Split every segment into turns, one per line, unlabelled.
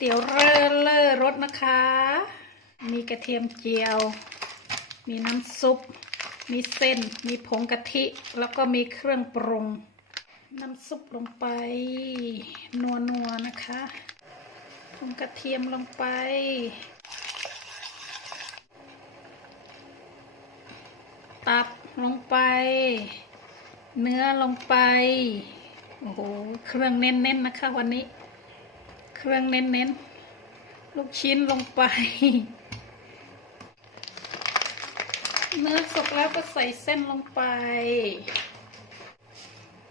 เตี๋ยวเร่อเลอรสนะคะ มีกระเทียมเจียว มีน้ำซุป มีเส้น มีผงกะทิ แล้วก็มีเครื่องปรุง น้ำซุปลงไป นัวนัวนะคะผงกระเทียมลงไป ตับลงไป เนื้อลงไป โอ้โห เครื่องเน้นๆนะคะวันนี้ เครื่องเน้นๆ ลูกชิ้นลงไป เนื้อสุกแล้วก็ใส่เส้นลงไป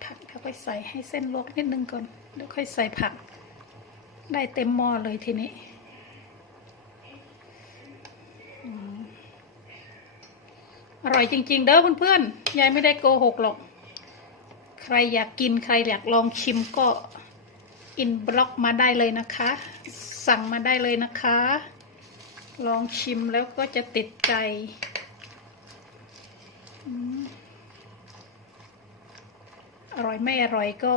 ผักเข้าไปใส่ให้เส้นลวกนิดนึงก่อน เดี๋ยวค่อยใส่ผัก ได้เต็มหม้อเลยทีนี้อร่อยจริง ๆ เด้อเพื่อนๆ ยายไม่ได้โกหกหรอก ใครอยากกินใครอยากลองชิมก็ อินบล็อกมาได้เลยนะคะ สั่งมาได้เลยนะคะ ลองชิมแล้วก็จะติดใจอร่อยไม่อร่อยก็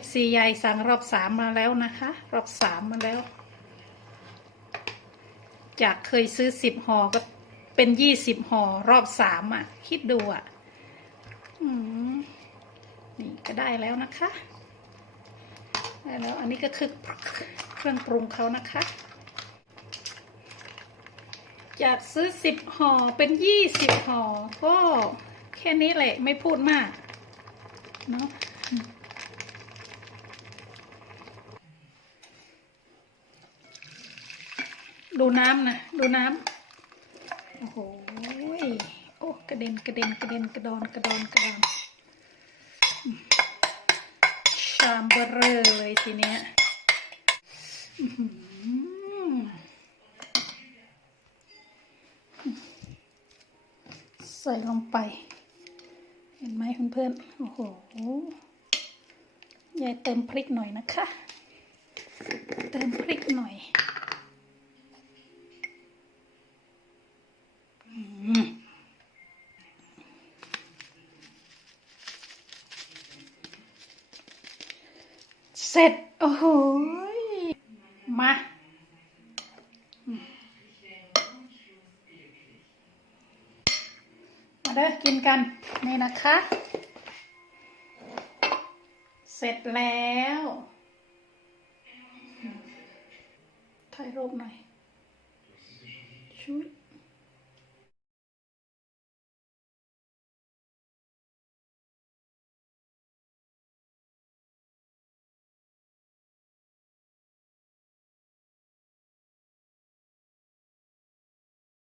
FC ยายสั่งรอบสามมาแล้วนะคะ รอบสามมาแล้ว จากเคยซื้อสิบห่อก็เป็นยี่สิบห่อรอบสามอะ คิดดูอะอนี่ก็ได้แล้วนะคะ ได้แล้วอันนี้ก็คือเครื่องปรุงเขานะคะจากซื้อสิบห่อเป็นยี่สิบห่อก็แค่นี้แหละไม่พูดมากเนาะดูน้ำนะ ดูน้ำโอ้โหโอ้กระเด็นกระเด็นกระเด็นกระดอนกระดอนกระดอน ชามเบอร์เลยทีเนี้ยใส่ลงไป เห็นไหมเพื่อนๆ โอ้โห ยายเติมพริกหน่อยนะคะ เติมพริกหน่อย เสร็จ โอ้โหมามมาเด้อกินกัน นี่นะคะ เสร็จแล้วถ่ายรูปหน่อยชุด